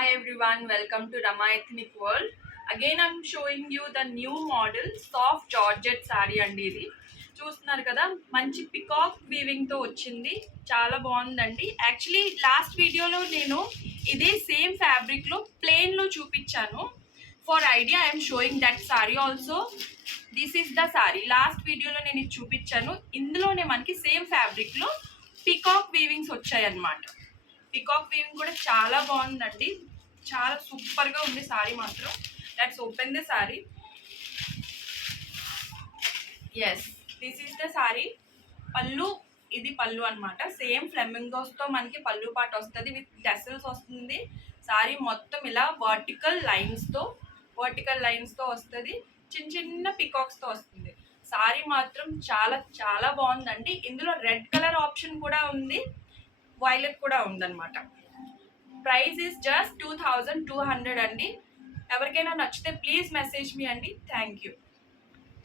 Hi everyone, welcome to Rama Ethnic World. Again I'm showing you the new model soft georgette saree అండి. ఇది చూస్తున్నారు కదా, మంచి peacock weaving తో వచ్చింది, చాలా బాగుందండి. యాక్చువల్లీ లాస్ట్ వీడియోలో నేను ఇదే సేమ్ ఫ్యాబ్రిక్ లో ప్లెయిన్ లో చూపించాను. For idea I'm showing that sorry also. This is the sorry. Last వీడియోలో నేను ఇది చూపించాను. ఇందులోనే మనకి సేమ్ ఫ్యాబ్రిక్ లో పికాక్ వీవింగ్స్ వచ్చాయి అన్నమాట. పికాక్ వీవింగ్ కూడా చాలా బాగుందండి, చాలా సూపర్ గా ఉంది సారీ మాత్రం. Let's open the sari. Yes, this is the sari. పళ్ళు, ఇది పళ్ళు అన్నమాట. సేమ్ ఫ్లెమింగోస్ తో మనకి పళ్ళు పాట వస్తుంది, విత్ టెసల్స్ వస్తుంది. సారీ మొత్తం ఇలా వర్టికల్ లైన్స్ తో వస్తుంది, చిన్న చిన్న పికాక్స్ తో వస్తుంది. సారీ మాత్రం చాలా చాలా బాగుందండి. ఇందులో రెడ్ కలర్ ఆప్షన్ కూడా ఉంది, వైలెట్ కూడా ఉందన్నమాట. ప్రైస్ ఇస్ జస్ట్ 2200 అండి. ఎవరికైనా నచ్చితే ప్లీజ్ మెసేజ్ మీ అండి. Thank you.